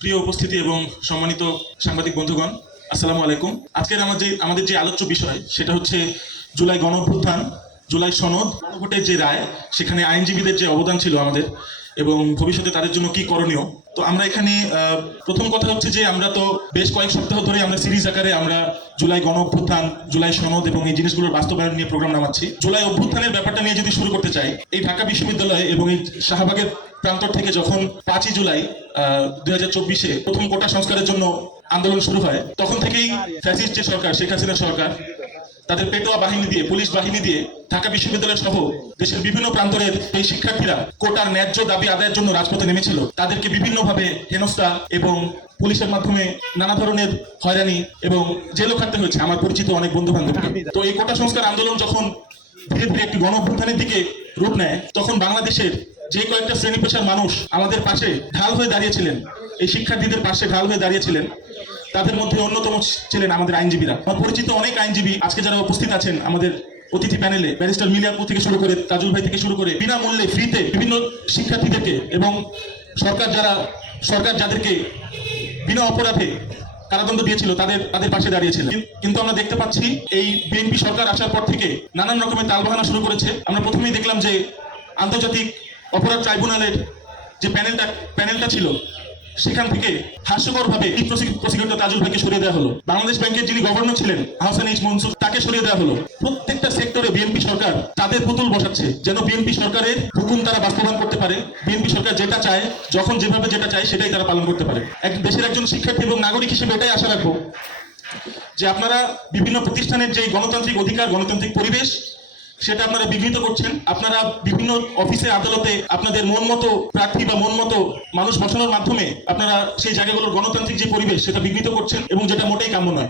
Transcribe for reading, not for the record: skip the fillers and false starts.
প্রিয় উপস্থিতি এবং সম্মানিত সাংবাদিক বন্ধুগণ, আসসালামু আলাইকুম। আজকের আমাদের যে আলোচ্য বিষয় সেটা হচ্ছে জুলাই গণঅভ্যুত্থান, জুলাই সনদ, গণভোটের যে রায়, সেখানে আইনজীবীদের যে অবদান ছিল আমাদের এবং ভবিষ্যতে তাদের জন্য কি করণীয়। তো আমরা এখানে প্রথম কথা হচ্ছে যে আমরা তো বেশ কয়েক সপ্তাহ ধরে আমরা সিরিজ আকারে আমরা জুলাই গণঅভ্যুত্থান, জুলাই সনদ এবং এই জিনিসগুলোর বাস্তবায়ন নিয়ে প্রোগ্রাম নামাচ্ছি। জুলাই অভ্যুত্থানের ব্যাপারটা নিয়ে যদি শুরু করতে চাই, এই ঢাকা বিশ্ববিদ্যালয় এবং এই শাহবাগের প্রান্তর থেকে যখন 5ই জুলাই 2024-এ প্রথম কোটা সংস্কারের জন্য আন্দোলন শুরু হয়, তখন থেকেই ফ্যাসিস্ট যে সরকার, শেখ হাসিনা সরকার, তাদের পেটোয়া বাহিনী দিয়ে, পুলিশ বাহিনী দিয়ে ঢাকা বিশ্ববিদ্যালয় সহ দেশের বিভিন্ন প্রান্তরের এই শিক্ষার্থীরা কোটার ন্যায্য দাবি আদায়ের জন্য রাজপথে নেমেছিল। তাদেরকে বিভিন্নভাবে হেনস্থা এবং পুলিশের মাধ্যমে নানা ধরনের হয়রানি এবং জেলও খাটতে হয়েছে আমার পরিচিত অনেক বন্ধু বান্ধবকে। তো এই কোটা সংস্কার আন্দোলন যখন ধীরে ধীরে একটি গণ অভ্যুত্থানের দিকে রূপ নেয়, তখন বাংলাদেশের যে কয়েকটা শ্রেণী পেশার মানুষ আমাদের পাশে ঢাল হয়ে দাঁড়িয়েছিলেন, এই শিক্ষার্থীদের পাশে ঢাল হয়ে দাঁড়িয়েছিলেন, তাদের মধ্যে অন্যতম ছিলেন আমাদের আইনজীবীরা। আমার পরিচিত অনেক আইনজীবী আজকে যারা উপস্থিত আছেন আমাদের অতিথি প্যানেলে, ব্যারিস্টার মিলিয়াপুর থেকে শুরু করে তাজুল ভাই থেকে শুরু করে বিনামূল্যে ফ্রিতে বিভিন্ন শিক্ষার্থীদেরকে এবং সরকার যাদেরকে বিনা অপরাধে কারাদণ্ড দিয়েছিল তাদের পাশে দাঁড়িয়েছিলেন। কিন্তু আমরা দেখতে পাচ্ছি এই বিএনপি সরকার আসার পর থেকে নানান রকমের তালবাহানা শুরু করেছে। আমরা প্রথমেই দেখলাম যে আন্তর্জাতিক অপরাধ ট্রাইব্যুনালের যে প্যানেলটা ছিল, সেখান থেকে হাস্যকরভাবে প্রসিকিউটর তাজুল ভাইকে সরিয়ে দেওয়া হলো। বাংলাদেশ ব্যাংকের যিনি গভর্নর ছিলেন আহসান এইচ মনসুর, তাকে সরিয়ে দেওয়া হলো। প্রত্যেকটা সেক্টরে বিএনপি সরকার তাদের পুতুল বসাচ্ছে যেন বিএনপি সরকারের হুকুম তারা বাস্তবায়ন করতে পারে। বিএনপি সরকার যেটা চায়, যখন যেভাবে যেটা চায়, সেটাই তারা পালন করতে পারে। দেশের একজন শিক্ষার্থী এবং নাগরিক হিসেবে এটাই আশা রাখবো যে আপনারা বিভিন্ন প্রতিষ্ঠানের যে গণতান্ত্রিক অধিকার, গণতান্ত্রিক পরিবেশ, সেটা আপনারা বিঘ্নিত করছেন। আপনারা বিভিন্ন অফিসে আদালতে আপনাদের মন মতো প্রার্থী বা মন মতো মানুষ বসানোর মাধ্যমে আপনারা সেই জায়গাগুলোর গণতান্ত্রিক যে পরিবেশ, সেটা বিঘ্নিত করছেন এবং যেটা মোটেই কাম্য নয়।